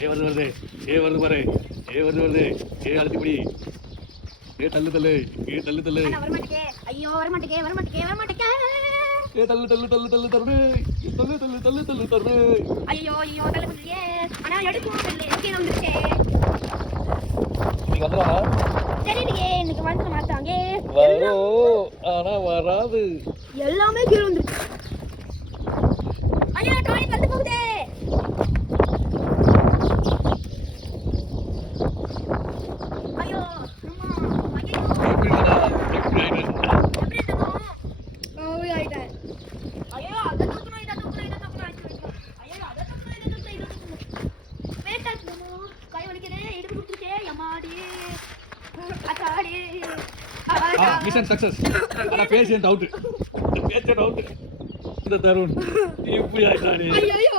வருது பாரு. வருது. அழுத்தி பிடி. தள்ளு. அண்ணா வர மாட்டேங்க. ஐயோ வர மாட்டேங்க. தள்ளு தருணே. தள்ளு தருணே. ஐயோ தள்ளு பண்றியே. அண்ணா எடுக்கும் இல்ல. ஓகே வந்துருச்சே. நீ வந்துறானா? சரிடியே இன்னைக்கு வந்து மாட்டாங்க. வரும். ஆனா வராது. எல்லாமே கீழ வந்துருச்சு. ஐயா காய் கண்டு போகுதே. ஐயோ அம்மா ஐயோ எப்படி இருக்கோ ஓய் ஆயிட்டே ஐயோ அத தூக்குறோம் இத தூக்குறோம் ஐயோ அத தூக்குறோம் வேட்டாக்குமோ கை வலிக்குதே இடுப்பு குத்துச்சே யமாடி அத்தாடி மிஷன் சக்சஸ். ஆனா பேஷண்ட் அவுட். இந்த தருண் இப்படி ஆயிட்டானே. ஐயோ